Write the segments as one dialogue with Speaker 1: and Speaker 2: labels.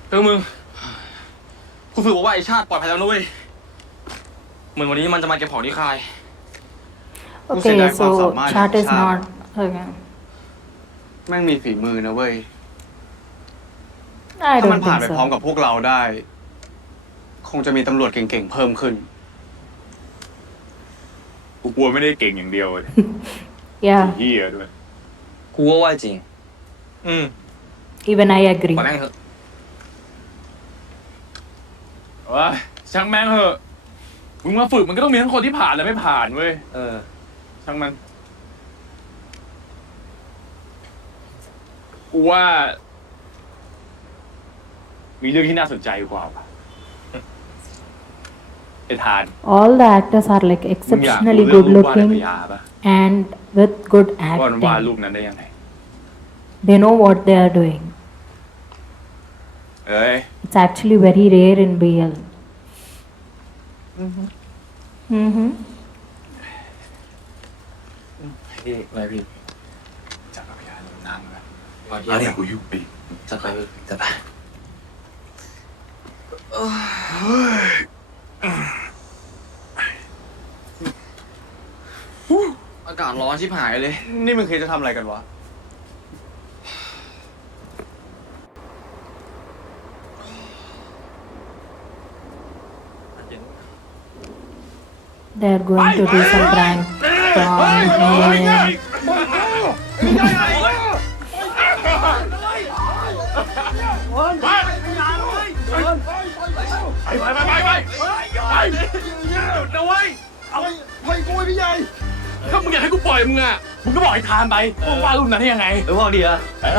Speaker 1: มึงกูฝึกว่าไอชาติปลอดภัยแล้วนะเว้ยเหมือนวันนี้มันจะมาเก็บของที่ค่าย
Speaker 2: Okay, so Chart is not okay.
Speaker 3: แม่งมีฝีมือนะเว้ย
Speaker 2: I
Speaker 3: ถ้ามัน
Speaker 2: don't
Speaker 3: ผ่าน
Speaker 2: think
Speaker 3: ไปพร้อม
Speaker 2: so.
Speaker 3: กับพวกเราได้ คงจะมีตำรวจเก่งๆเพิ่มขึ้น
Speaker 4: กูกลัวไม่ได้เก่งอย่างเดียวเลย
Speaker 2: Yeah,
Speaker 4: เฮียด้วย
Speaker 1: กูว่าว่าจริง
Speaker 2: even I
Speaker 1: ป
Speaker 2: agree.
Speaker 1: ล่อยแม่งเถอะ
Speaker 4: ว้าช่างแม่งเหอะมึงมาฝึกมันก็ต้องมีทั้งคนที่ผ่านและไม่ผ่านเว้ยช่างมันกูว่า มีเรื่องที่น่าสนใจกว่าว่ะไอ้ทาน
Speaker 2: All the actors are like
Speaker 4: มึงอยาก
Speaker 2: exceptionally
Speaker 4: รู้
Speaker 2: good
Speaker 4: เรื่องรูปวาดในพ
Speaker 2: looking
Speaker 4: ยาปะ
Speaker 2: and with good
Speaker 4: ว่ามันวาดรู
Speaker 2: acting.
Speaker 4: ปนั้นได้ยังไง
Speaker 2: They know what they are doing.
Speaker 4: เอ้ย
Speaker 2: It's actually very rare in BL. Mm-hmm.
Speaker 1: พี่อะไรพี่
Speaker 4: จับพยาลงน้ำกัน
Speaker 1: เอาเนี่ย
Speaker 4: กูอยู่ปี
Speaker 1: จะไปจะไปอากาศร้อนชิบหายเลย
Speaker 3: นี่มึงเคยจะทำอะไรกันวะ
Speaker 2: They are going to do some prank on him.
Speaker 4: ถ้ามึงอยากให้กูปล่อยมึงอ่ะมึงก็บอกไอ้ทานไปมึงวาดรูปนั้นได้ยังไง
Speaker 1: ว่าดีอะ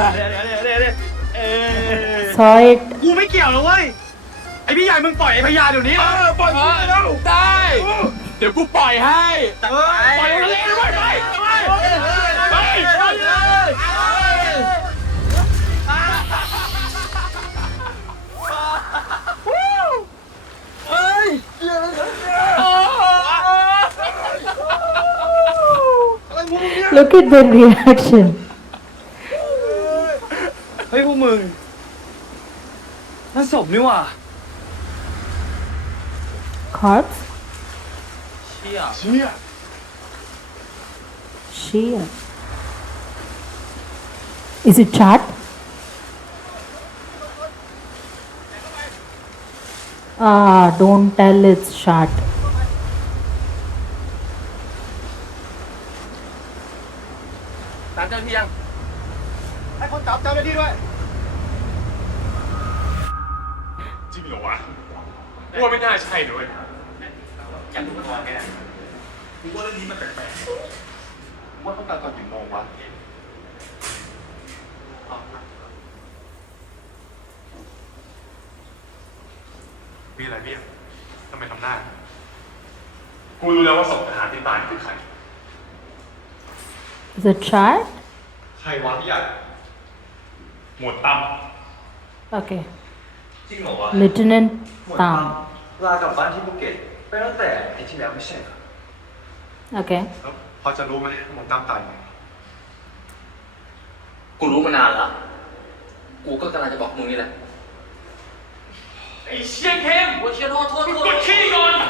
Speaker 2: Saw it.
Speaker 3: กูไม่เกี่ยวนะเว้ย ไอพี่ใหญ่มึงปล่อยไอพยาเดี๋ยวนี้
Speaker 4: ปล่อยกูแล้วได้ เดี๋ยวกูปล่อยให้ปล่อยมันเลยไป
Speaker 2: Look at their reaction.
Speaker 1: เฮ้ยพวกมึงนั่นศพนี่ว่ะ
Speaker 2: Corpse?
Speaker 1: เชี่ย
Speaker 2: Sheer. Is it Chart? Don't tell it's Chart.
Speaker 1: ตามเจ้าที่ยัง
Speaker 3: ให้คนจับเจ้าหน้าที่ด้วย
Speaker 4: จริงเหรอวะกูว่าไม่น่าใช่ด้วย
Speaker 1: อยากดูทองแกกูว่าเรื่องนี้มันแปลก
Speaker 3: ว่าต้องการตอนกี่โมงวะ
Speaker 4: มีอะไรพี่ทำไมทำหน้ากูรู้แล้วว่าศพทหารที่ตายคือใคร
Speaker 2: Is it Chart?
Speaker 4: ใครวะพี่ใหญ่หมวดตั้ม
Speaker 2: Okay.
Speaker 1: จริงเหรอวะ
Speaker 2: Lieutenant Tam.
Speaker 1: ลากลับบ้านที่ภูเก็ตไปตั้งแต่อาทิตย์ที่แล้วไม่ใช่เหรอ
Speaker 2: Okay.
Speaker 4: แล้วพอจะรู้ไหมหมวดตั้มตายยังไง
Speaker 1: กูรู้มานานแล้วกูก็กำลังจะบอกมึงนี่แหละไอ้เชี่ยเข้มโอ้เชี่ยโทษกดขี้ก่อน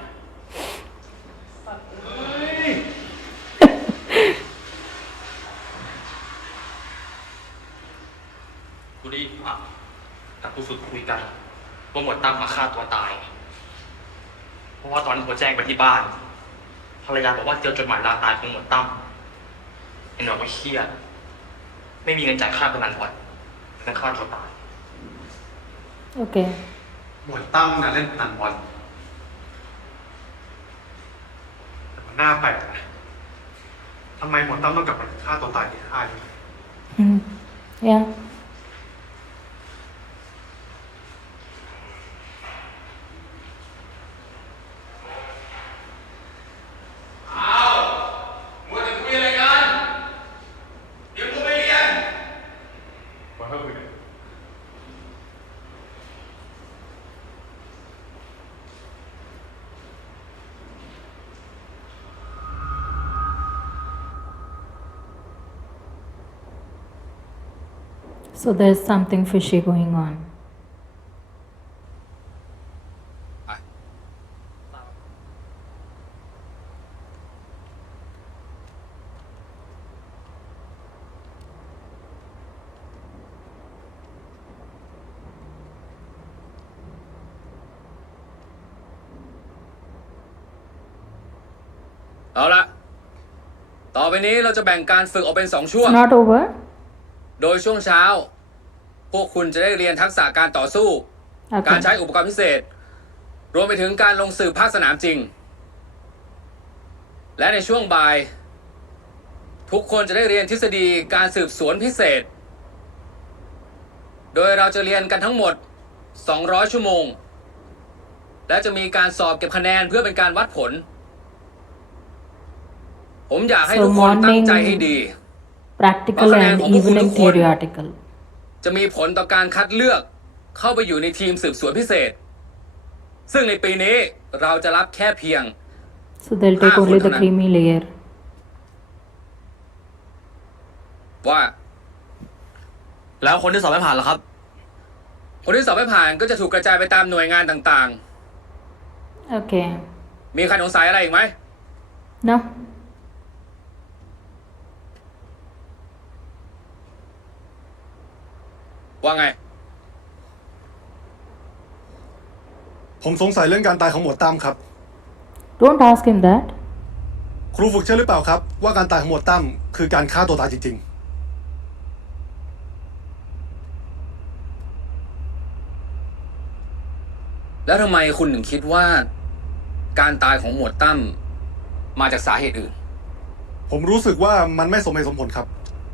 Speaker 1: กูได้ยินว่ากับผู้ฝึกคุยกันว่าหมวดตั้มมาฆ่าตัวตาย เพราะว่าตอนนั้นเขาแจ้งไปที่บ้านภรรยาบอกว่าเจอจดหมายลาตายของหมวดตั้มไอ้หน่อยก็เครียดไม่มีเงินจ่ายค่าพนันบอลแล้วฆ่าตัวตาย
Speaker 2: Okay.
Speaker 3: หมวดตั้มน่ะเล่นพนันบอลแต่มันน่าแปลกนะทำไมหมวดตั้มต้องกลับมาฆ่าตัวตายที่ค่ายด้วย
Speaker 2: Yeah.
Speaker 1: มัวแต่คุยอะไรกันเดี๋ยวกูไปเรียน
Speaker 4: มาเพิ่มเลย
Speaker 2: So there's something fishy going on.
Speaker 5: เอาละต่อไปนี้เราจะแบ่งการฝึกออกเป็น2 ช่วง
Speaker 2: It's not over.
Speaker 5: โดยช่วงเช้า พวกคุณจะได้เรียนทักษะการต่อสู้
Speaker 2: Okay.
Speaker 5: การใช้อุปกรณ์พิเศษ รวมไปถึงการลงสืบภาคสนามจริง และในช่วงบ่าย ทุกคนจะได้เรียนทฤษฎีการสืบสวนพิเศษ โดยเราจะเรียนกันทั้งหมด 200 ชั่วโมง และจะมีการสอบเก็บคะแนนเพื่อเป็นการวัดผล ผมอยากให้
Speaker 2: So
Speaker 5: ทุกคนตั้งใจ
Speaker 2: morning
Speaker 5: ให้ดี
Speaker 2: practical
Speaker 5: Baka
Speaker 2: and
Speaker 5: na yan,
Speaker 2: evening
Speaker 5: kung bukod.
Speaker 2: theoretical.
Speaker 5: จะมีผลต่อการคัดเลือกเข้าไปอยู่ในทีมสืบสวนพิเศษ ซึ่งในปีนี้เราจะรับแค่เพียง
Speaker 2: So they'll take only the
Speaker 5: Hakunan.
Speaker 2: creamy layer.
Speaker 5: ว่า
Speaker 1: แล้วคนที่สอบไม่ผ่านล่ะครับ
Speaker 5: คนที่สอบไม่ผ่านก็จะถูกกระจายไปตามหน่วยงานต่าง
Speaker 2: Okay.
Speaker 5: ๆ มีใครสงสัยอะไรอีกไหม
Speaker 2: No?
Speaker 5: ว่าไง
Speaker 3: ผมสงสัยเรื่องการตายของหมวดตั้มครับ
Speaker 2: Don't ask him that.
Speaker 3: ครูฝึกเชื่อหรือเปล่าครับ ว่าการตายของหมวดตั้มคือการฆ่าตัวตายจริง
Speaker 5: แล้วทำไมคุณถึงคิดว่า การตายของหมวดตั้มมาจากสาเหตุอื่น
Speaker 3: ๆ ผมรู้สึกว่ามันไม่สมเหตุสมผลครับ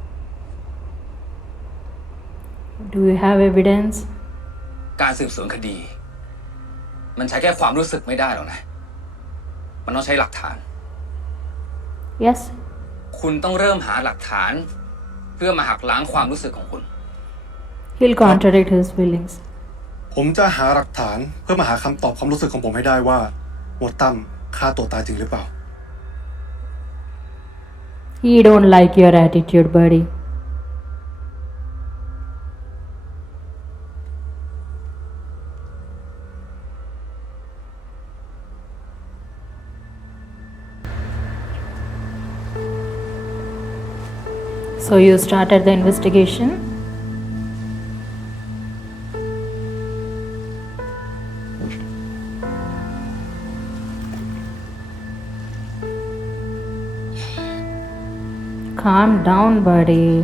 Speaker 2: Do you have evidence?
Speaker 5: การสืบสวนคดี มันใช้แค่ความรู้สึกไม่ได้หรอกนะ มันต้องใช้หลักฐาน
Speaker 2: Yes.
Speaker 5: คุณต้องเริ่มหาหลักฐาน เพื่อมาหักล้างความรู้สึกของคุณ
Speaker 2: He'll contradict his feelings.
Speaker 3: ผมจะหาหลักฐานเพื่อมาหาคำตอบความรู้สึกของผมให้ได้ว่าหมวดตั้มฆ่าตัวตายจริงหรือเปล่า
Speaker 2: He don't like your attitude, buddy. So you started the investigation? Calm down, buddy.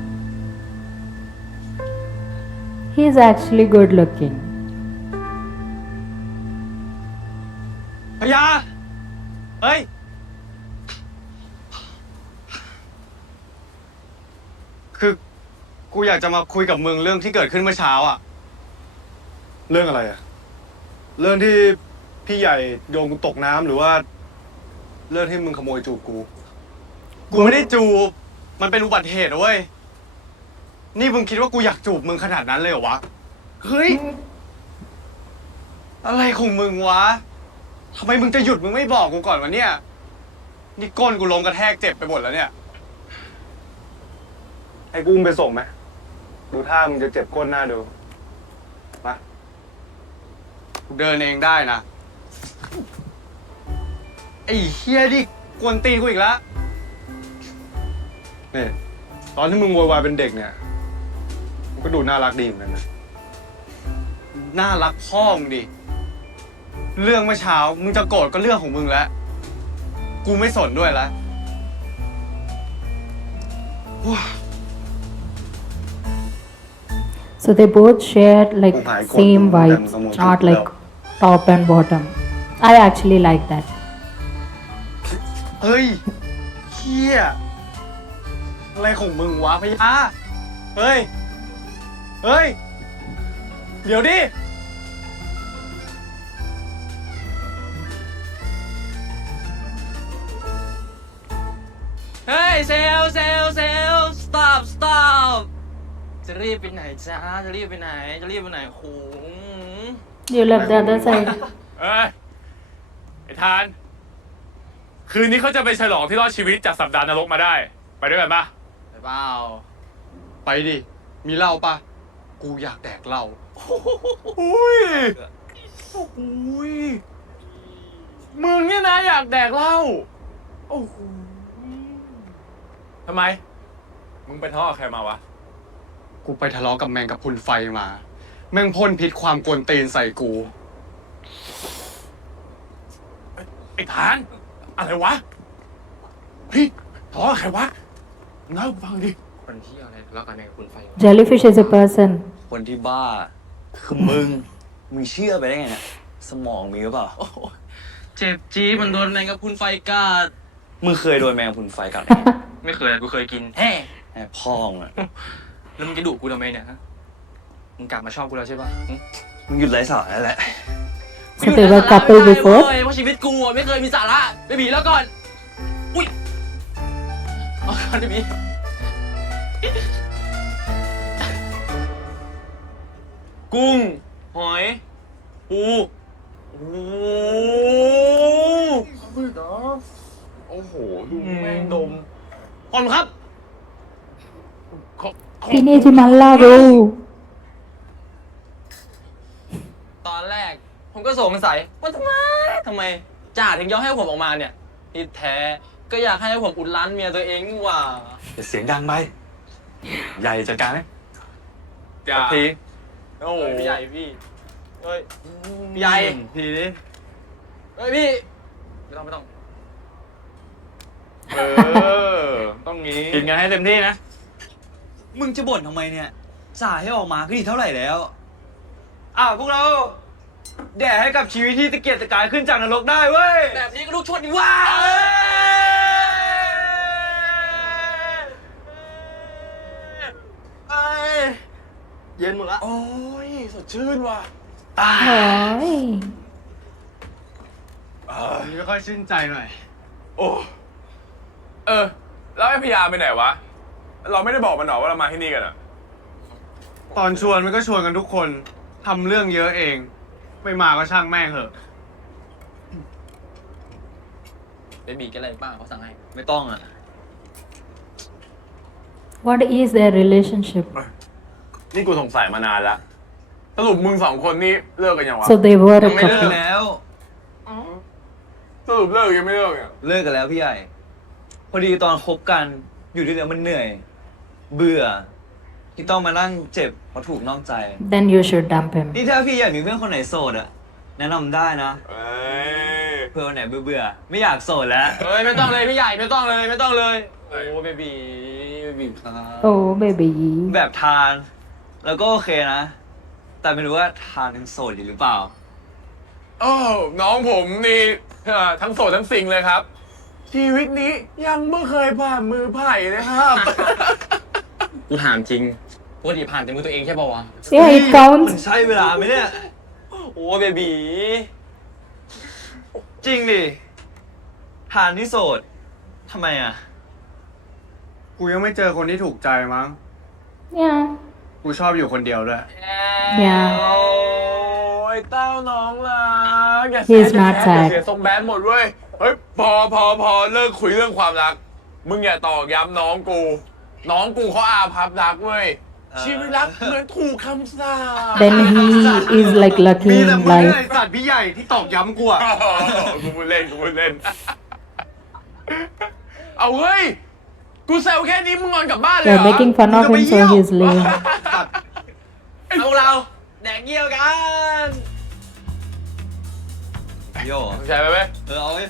Speaker 2: He's actually good looking.
Speaker 1: พยา เฮ้ย
Speaker 6: คือกูอยากจะมาคุยกับมึงเรื่องที่เกิดขึ้นเมื่อเช้าอ่ะ
Speaker 3: เรื่องอะไรอะเรื่องที่พี่ใหญ่โยงกูตกน้ำหรือว่า เรื่องที่มึงขโมยจูบกู
Speaker 6: กูไม่ได้จูบ มันเป็นอุบัติเหตุนะเว้ย นี่มึงคิดว่ากูอยากจูบมึงขนาดนั้นเลยเหรอวะ เฮ้ย อะไรของมึงวะ ทำไมมึงจะหยุดมึงไม่บอกกูก่อนวะเนี่ย นี่ก้นกูล้มกระแทกเจ็บไปหมดแล้วเนี่ย
Speaker 3: ให้กูอุ้มไปส่งไหมดูท่ามึงจะเจ็บก้นหน้าดู มา
Speaker 6: กูเดินเองได้นะ ไอ้เฮียดิกวนตีนกูอีกแล้ว
Speaker 3: นี่ตอนที่มึงโวยวายเป็นเด็กเนี่ยมันก็ดูน่ารักดีเหมือนกันนะ
Speaker 6: น่ารักพ่อมึงดิ เรื่องเมื่อเช้า มึงจะโกรธก็เรื่องของมึงแล้ว กูไม่สนด้วยแล้ว
Speaker 2: So they both share like
Speaker 3: Kung high court
Speaker 2: same
Speaker 3: yung
Speaker 2: vibes,
Speaker 3: magandang
Speaker 2: not
Speaker 3: mood
Speaker 2: like
Speaker 3: daw.
Speaker 2: top and bottom. I actually like that.
Speaker 6: เฮ้ยเฮียอะไรของมึงวะพยาเฮ้ย เฮ้ย เดี๋ยวดิ
Speaker 1: เฮ้ย เซล stop stop จะรีบไปไหนจ้า จะรีบไปไหน จะรีบไปไหนโห
Speaker 2: You left the other side.
Speaker 4: เอ้ย ไอ้ทาน คืนนี้เขาจะไปฉลองที่รอดชีวิตจากสัปดาห์นรกมาได้ ไปด้วยกันปะ
Speaker 1: ไปเปล่า
Speaker 6: ไปดิ มีเหล้าปะกูอยากแดกเหล้า
Speaker 4: อุ้ยอุ้ย มึงเนี่ยนะอยากแดกเหล้า โอ้โหทำไม มึงไปทะเลาะกับใครมาวะ
Speaker 6: กูไปทะเลาะกับแมงกับพรุนไฟมา แม่งพ่นพิษความกวนตีนใส่กู
Speaker 4: ไอ้ทาน อะไรวะพี่ทะเลาะกับใครวะมึงเล่าให้กูฟังดิ
Speaker 1: คนที่อะไรทะเลาะกันในคุณไฟ
Speaker 2: Jellyfish is a person.
Speaker 6: คนที่บ้า คือมึง มึงเชื่อไปได้ไงเนี่ย สมองมีหรือเปล่า
Speaker 1: เจ็บจี๊มันโดนแมงกะพรุนไฟกัด
Speaker 6: มึงเคยโดนแมงกะพรุนไฟกัดไหม
Speaker 1: ไม่เคยกูเคยกินแฮ่
Speaker 6: แหมพ่อมึงอะ
Speaker 1: แล้วมึงจะดุกูทำไมเนี่ยฮะมึงกลับมาชอบกูแล้วใช่ปะ
Speaker 6: มึงหยุดไร้สาระแล้วแหละ
Speaker 2: So they were couple
Speaker 1: ไม่ได้
Speaker 2: before.
Speaker 1: เว้ยเพราะชีวิตกูอะไม่เคยมีสาระไม่บีแล้วก่อน อุ้ยเอาก่อนไม่บี
Speaker 4: กุ้ง หอย ปูโอ้โห ดูแม่งดม
Speaker 1: ขอบคุณครับ
Speaker 2: Ini cuma lagu.
Speaker 1: ตอนแรก ผมก็สงสัยว่าทำไมจ่าถึงยอมให้ผมออกมาเนี่ยที่แท้ก็อยากให้ผมอุดร้านเมียตัวเองนี่หว่า
Speaker 6: อย่าเสียงดังไป ใหญ่จัดการไหม
Speaker 4: จ้า
Speaker 6: ที
Speaker 4: โอ้โห
Speaker 1: พี่ใหญ่พี่เฮ้ยพี่ใหญ่
Speaker 6: ทีนี้
Speaker 1: เฮ้ยพี่ไม่ต้อง
Speaker 4: ต้องงี้
Speaker 6: กินกันให้เต็มที่นะ มึงจะบ่นทำไมเนี่ยจ่ายให้ออกมาก็ดีเท่าไหร่แล้ว พวกเรา แด่ให้กับชีวิตที่ตะเกียกตะกายขึ้นจากนรกได้เว้ย
Speaker 1: แบบนี้ก็ลูกชนดีว่า
Speaker 4: เย็นหมดละ โอ้ย สดชื่นว่ะ
Speaker 2: Oi.
Speaker 3: ไม่ค่อยชื่นใจหน่อย
Speaker 4: โอ้ แล้วไอ้พยาไปไหนวะ เราไม่ได้บอกมันหรอว่าเรามาที่นี่กันอะ
Speaker 3: ตอนชวนมันก็ชวนกันทุกคนทำเรื่องเยอะเอง ไม่มาก็ช่างแม่งเหอะ
Speaker 1: เบบีกินอะไรบ้างเขาสั่งให้
Speaker 6: ไม่ต้องอ่ะ
Speaker 2: What is their relationship?
Speaker 4: นี่กูสงสัยมานานละสรุปมึงสองคนนี่เลิกกันยังวะ
Speaker 2: So they were a
Speaker 6: ยังไม่เลิก
Speaker 2: couple.
Speaker 6: แล้ว
Speaker 4: สรุปเลิกยังไม่เลิกเนี่ย
Speaker 6: เลิกกันแล้วพี่ใหญ่ พอดีตอนคบกันอยู่ด้วยกันมันเหนื่อย เบื่อ ที่ต้องมานั่งเจ็บเพราะถูกนอกใจ
Speaker 2: Then you should dump him.
Speaker 6: นี่ถ้าพี่ใหญ่มีเพื่อนคนไหนโสดอะแนะนำได้นะ
Speaker 4: เอ้ย
Speaker 6: เพื่อนคนไหนเบื่อๆไม่อยากโสดแล้ว
Speaker 1: เฮ้ยไม่ต้องเลยพี่ใหญ่ไม่ต้องเลยไม่ต้องเลย โอ้เบบีครับ
Speaker 2: Oh, baby.
Speaker 6: แบบทาน แล้วก็โอเคนะ แต่ไม่รู้ว่าทานยังโสดอยู่หรือเปล่า
Speaker 4: โอ้น้องผมนี่ทั้งโสดทั้งสิงเลยครับ ชีวิตนี้ยังไม่เคยผ่านมือไผ่เลยครับ
Speaker 1: กูถามจริงปกติผ่านแต่มือตัวเองใช่ป่าวะ
Speaker 2: Yeah, it
Speaker 6: มัน
Speaker 2: counts.
Speaker 6: ใช่เวลาไหมเนี่ย
Speaker 1: โอ้เบบี
Speaker 6: จริงดิทานที่โสดทำไมอะ
Speaker 3: กูยังไม่เจอคนที่ถูกใจมั้ง
Speaker 2: Yeah.
Speaker 3: กูชอบอยู่คนเดียวด้วย
Speaker 2: Yeah.
Speaker 4: โอ้ยเต้าน้องรักอย่า
Speaker 2: He's
Speaker 4: เสีย
Speaker 2: not
Speaker 4: อย่า
Speaker 2: sad.
Speaker 4: เสียทรงแบนหมดเว้ย เฮ้ยพอเลิกคุยเรื่องความรัก มึงอย่าตอกย้ำน้องกู น้องกูเขาอาภัพรักเว้ย ชีวิตรักเหมือนถูกคำสาป
Speaker 2: Then he is like lucky
Speaker 3: มีแต่
Speaker 2: in
Speaker 3: มึงไอ้
Speaker 2: life.
Speaker 3: สัตว์พี่ใหญ่ที่ตอกย้ำกูอะ
Speaker 4: กูพูดเล่น เอาเฮ้ย กูแซวแค่นี้มึงงอนกลับบ้านเลยเหร
Speaker 2: They're
Speaker 4: อ
Speaker 2: making fun of him, so he's lame.
Speaker 1: เอาเราแดกเยี่ยวกัน
Speaker 6: โย
Speaker 4: ใช่ไหม
Speaker 6: เอาไว้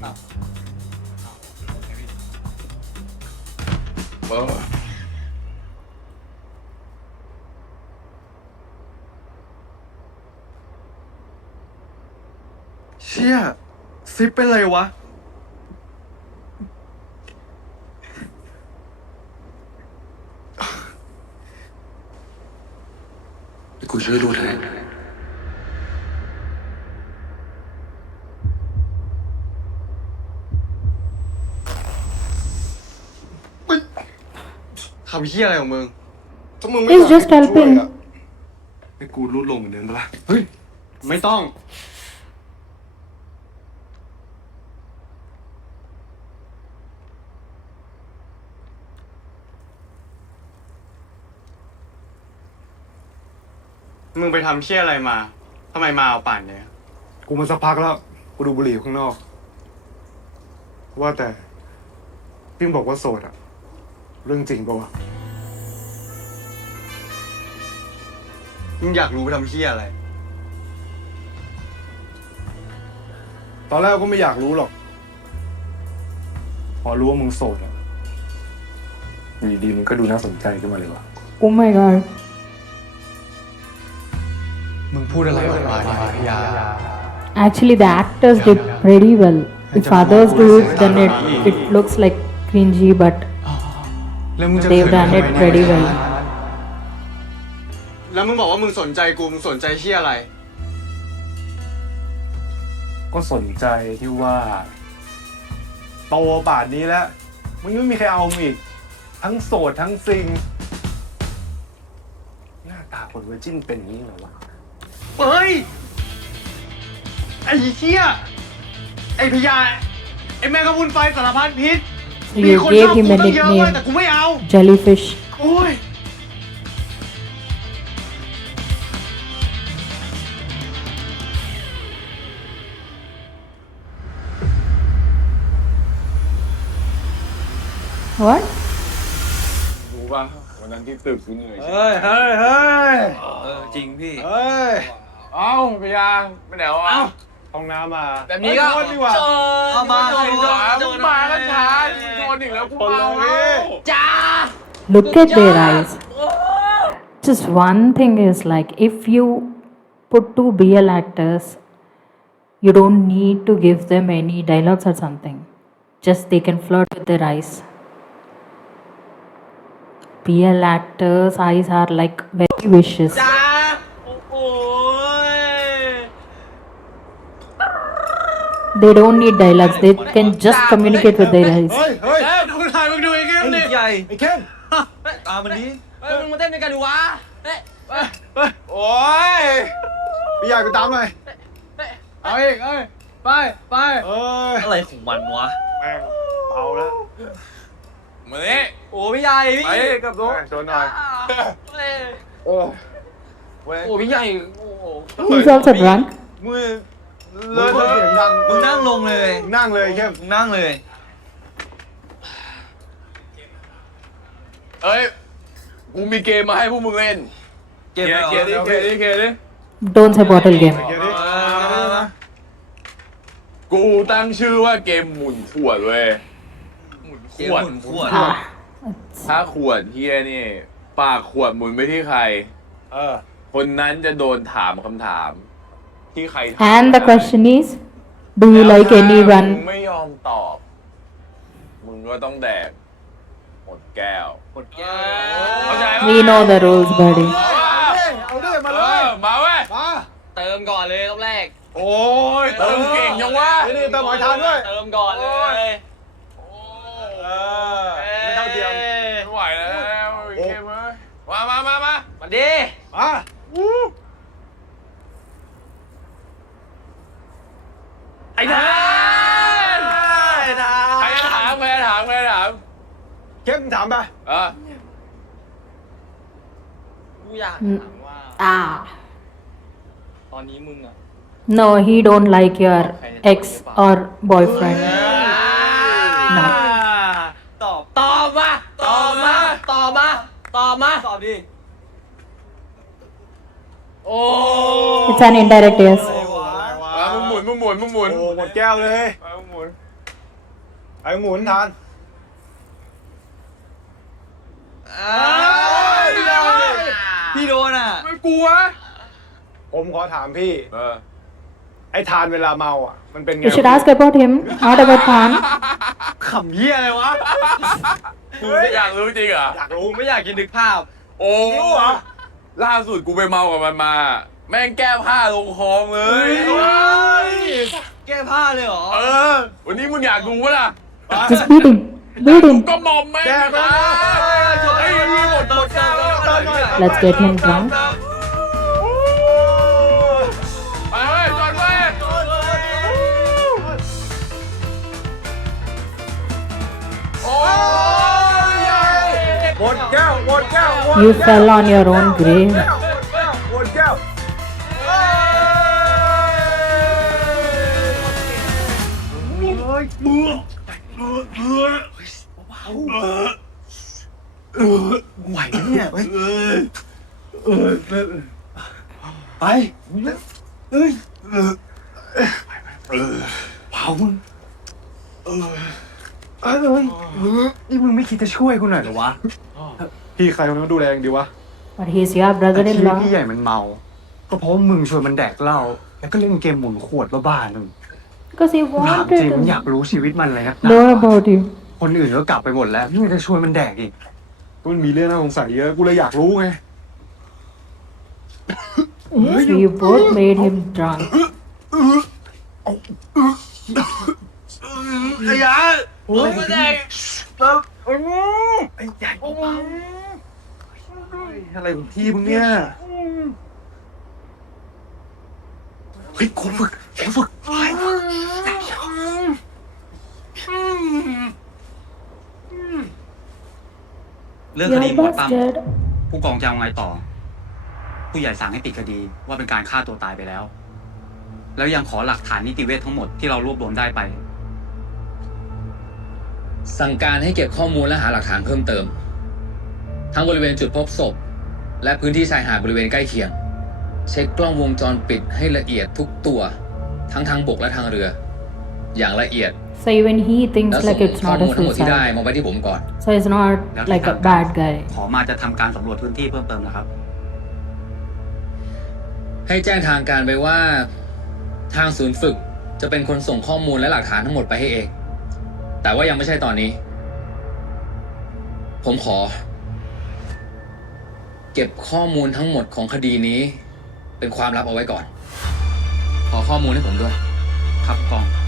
Speaker 3: เชี่ยซิปเป็นไรวะ
Speaker 7: กูช่วยดูแทน
Speaker 3: ทำเฮี้ยอะไรของมึง ถ้ามึงไม่
Speaker 2: He's
Speaker 3: อยาก
Speaker 2: just
Speaker 3: ให้กูช่วย
Speaker 2: helping.
Speaker 3: อะให้กูรูดลงเหมือนเดิมปะล่ะ เฮ้ย ไม่ต้อง มึงไปทำเชี่ยอะไรมา ทำไมมาเอาป่านเนี่ย กูมาสักพักแล้ว กูดูบุหรี่อยู่ข้างนอก ว่าแต่พี่บอกว่าโสดอะเรื่องจริงปะวะ มึงอยากรู้ไปทำเชี่ยอะไร ตอนแรกก็ไม่อยากรู้หรอกพอรู้ว่ามึงโสดอะอยู่ดีๆมึงก็ดูน่าสนใจขึ้นมาเลยว่ะ
Speaker 2: Oh my god.
Speaker 3: มึงพูดอะไรออกมาเนี่ยพี่ยา
Speaker 2: Actually, the actors did pretty well. If others do it, then it looks like cringy, but
Speaker 3: แล้วมึงจะ
Speaker 2: they've done it pretty well.
Speaker 3: แล้วมึงบอกว่ามึงสนใจกู มึงสนใจเชี่ยอะไร ก็สนใจที่ว่าโตป่านนี้แล้วมึงยังไม่มีใครเอามึงอีก ทั้งโสดทั้งซิง หน้าตาคนเวอร์จินเป็นอย่างนี้เหรอวะ เฮ้ย ไอ้เชี่ยไอ้พญาไอ้แมงกะพรุนไฟสารพัดพิษ
Speaker 2: So you gave him a
Speaker 3: เยอะเว้ย
Speaker 2: nickname,
Speaker 3: แต่กูไม่เอา
Speaker 2: Jellyfish.
Speaker 3: โอ้ย
Speaker 2: What?
Speaker 4: รู้ป่ะวันนั้นที่ตึกกูเหนื่อย
Speaker 6: เฮ้ยเฮ้ยเฮ้ยจริงพี่
Speaker 3: เฮ้ย
Speaker 4: เอ้าพยาไม่ไหนวะ
Speaker 3: ห้องน้ำมา
Speaker 4: แบบนี้ก็
Speaker 3: เฮ้ยโทษดีกว่า
Speaker 6: เอามา
Speaker 4: โดนมึงมาก็ช้ามึงโดนอีกแล้วกูเมาแล้ว
Speaker 2: Look at their eyes. Just one thing is like if you put two BL actors, you don't need to give them any dialogues or something. Just they can flirt with their eyes. BL actors' eyes are like very vicious.
Speaker 6: โอ้ย
Speaker 2: They don't need dialogues. They can just communicate with their eyes.
Speaker 3: เฮ้ย เฮ้ย
Speaker 6: ดูถ่ายมึงดูไอ้เข้มดิใหญ่
Speaker 3: ไอ้เข้ม
Speaker 6: ตามมันนี้
Speaker 1: มึงมาเต้นด้วยกันดูวะ
Speaker 4: โอ้ย
Speaker 3: พี่ใหญ่ไปตามหน่อย
Speaker 4: เอาอีกเอ้ยไปไป
Speaker 3: เอ้ย
Speaker 6: อะไรของมันวะ
Speaker 3: แม่งเบาแล้ว
Speaker 4: มานี่
Speaker 6: โอ้พี่ใหญ่พี่
Speaker 4: ไปกับรถ
Speaker 3: ชนหน่อย
Speaker 4: เออเว้ย
Speaker 1: โอ้พี่ใหญ่ โอ้
Speaker 2: He's also drunk.
Speaker 3: มือเลิศเสียงดัง
Speaker 6: มึงนั่งลงเลย
Speaker 3: นั่งเลยเข้ม
Speaker 6: มึงนั่งเลย
Speaker 4: เอ้ยกูมีเกมมาให้พวกมึงเล่น
Speaker 6: เกมอะไร
Speaker 4: เกมดิเกมดิเกมดิ
Speaker 2: Don't say bottle game.
Speaker 3: เดี๋ยวดิ
Speaker 4: กูตั้งชื่อว่าเกมหมุนขวดเว้ย
Speaker 6: เกมหมุนขวด
Speaker 2: Ah.
Speaker 4: ถ้าขวดเฮียนี่ ปากขวดหมุนไปที่ใคร
Speaker 3: เออ
Speaker 4: คนนั้นจะโดนถามคำถาม ที่ใครถาม
Speaker 2: And the question is, do you like
Speaker 4: มึง
Speaker 2: anyone?
Speaker 4: ไม่ยอมตอบ มึงก็ต้องแดก หมดแก้ว
Speaker 6: หมดแก้ว
Speaker 4: เข้าใจปะ
Speaker 2: We know the rules, buddy.
Speaker 3: เอาด้วยมา
Speaker 4: เอ
Speaker 3: เลย
Speaker 4: อมาเว้ย
Speaker 3: มา
Speaker 1: เติมก่อนเลยรอบแรก
Speaker 4: โอ้ยเติมเก่งยังวะ
Speaker 3: นี่เติมหอยทานด้วย
Speaker 1: เติมก่อนเลย
Speaker 3: เออ ไม่เท่าเทียม
Speaker 4: ไม่ไหวแล้วเกมเอ้ยมา
Speaker 1: มาดิ
Speaker 3: มา
Speaker 1: ไอ้ทาน
Speaker 4: ใครจะถาม
Speaker 3: เข้มถามไป
Speaker 4: เออ
Speaker 1: กูอยากถามว่า
Speaker 2: Ah.
Speaker 1: ตอนนี้มึงอะ
Speaker 2: No, he don't like your ex or boyfriend. No.
Speaker 6: ตอบ
Speaker 1: ตอบมา ตอบดิ
Speaker 4: โอ้
Speaker 2: It's an indirect yes.
Speaker 4: มึงหมุน
Speaker 3: โอ้หมดแก้วเลย
Speaker 4: มึงหมุน
Speaker 3: ไอ้หมุนทาน
Speaker 6: พี่โดนอ่ะ
Speaker 4: ไม่กลัว
Speaker 3: ผมขอถามพี่
Speaker 4: เออ
Speaker 3: ไอ้ทานเวลาเมาอ่ะ มันเป็นไง
Speaker 2: You should ask about him, not about Tan.
Speaker 6: ขำเหี้ยอะไรวะ
Speaker 4: กูไม่อยากรู้จริงเหรอ
Speaker 3: อยากรู้
Speaker 6: กูไม่อยากกินนึกภาพ
Speaker 4: โอ้
Speaker 3: รู้เหรอ
Speaker 4: ล่าสุดกูไปเมากับมันมา แม่งแก้ผ้าลงคลองเลย
Speaker 6: แก้ผ้าเลยเหรอ
Speaker 4: เออ วันนี้มึงอยากดูปะล่ะ
Speaker 2: Just beat him. Beat him.
Speaker 4: ก็มอมแม่ง
Speaker 3: แดกไป
Speaker 4: ไอ้ยังมีหมดแก้วแล้ว
Speaker 2: Let's get him drunk.
Speaker 4: ไปเว้ยจอดเว้ยโอ้ย
Speaker 3: หมดแก้วหมดแก้วหมด
Speaker 2: You fell on your own grave.
Speaker 3: หมดแก้วไหวเนี่ยไปเผามึงเอ้ยนี่มึงไม่คิดจะช่วยกูหน่อยเหรอวะ พี่ใครคนนั้นดูแลเองดีวะ
Speaker 2: But he's your
Speaker 3: ที่
Speaker 2: brother-in-law.
Speaker 3: พี่ใหญ่มันเมา ก็เพราะว่ามึงชวนมันแดกเหล้าแล้วก็เล่นเกมหมุนขวดบ้าๆนึง
Speaker 2: Because he
Speaker 3: ถามจริง
Speaker 2: wanted
Speaker 3: มันอยาก
Speaker 2: to
Speaker 3: รู้ชีวิตมันเลยนะ
Speaker 2: know about you.
Speaker 3: คนอื่นก็กลับไปหมดแล้วนี่มันจะชวนมันแดกอีกมันมีเรื่องน่าสงสัยเยอะ กูเลยอยากรู้ไง
Speaker 2: So you both made him drunk.
Speaker 3: ไอ้ยาโอ้ยไม่ได้ไอ้ใหญ่อะไรของพี่มึงเนี่ย เฮ้ยกูฝึก
Speaker 8: เรื่องคดี
Speaker 2: You're
Speaker 8: หมวดตั้ม
Speaker 2: busted.
Speaker 8: ผู้กองจะเอาไงต่อ ผู้ใหญ่สั่งให้ปิดคดีว่าเป็นการฆ่าตัวตายไปแล้ว แล้วยังขอหลักฐานนิติเวชทั้งหมดที่เรารวบรวมได้ไป
Speaker 5: สั่งการให้เก็บข้อมูลและหาหลักฐานเพิ่มเติม ทั้งบริเวณจุดพบศพ และพื้นที่ชายหาดบริเวณใกล้เคียง เช็คกล้องวงจรปิดให้ละเอียดทุกตัว ทั้งทางบกและทางเรือ อย่างละเอียด
Speaker 2: So even he
Speaker 5: แล้ว
Speaker 2: thinks
Speaker 5: ส่ง
Speaker 2: like it's
Speaker 5: ข้อ
Speaker 2: not
Speaker 5: มู
Speaker 2: a
Speaker 5: ลทั้งหมดที่ได้
Speaker 2: suicide.
Speaker 5: มาไว้ที่ผมก่อน
Speaker 2: So he's not
Speaker 8: แล้ว
Speaker 2: like
Speaker 8: ที่
Speaker 2: a
Speaker 8: ทางการ
Speaker 2: bad guy.
Speaker 8: ขอมาจะทำการสำรวจพื้นที่เพิ่มเติมนะครับ
Speaker 5: ให้แจ้งทางการไปว่า ทางศูนย์ฝึกจะเป็นคนส่งข้อมูลและหลักฐานทั้งหมดไปให้เอง แต่ว่ายังไม่ใช่ตอนนี้ ผมขอ เก็บข้อมูลทั้งหมดของคดีนี้ เป็นความลับเอาไว้ก่อน ขอข้อมูลให้ผมด้วย
Speaker 8: ครับผู้กอง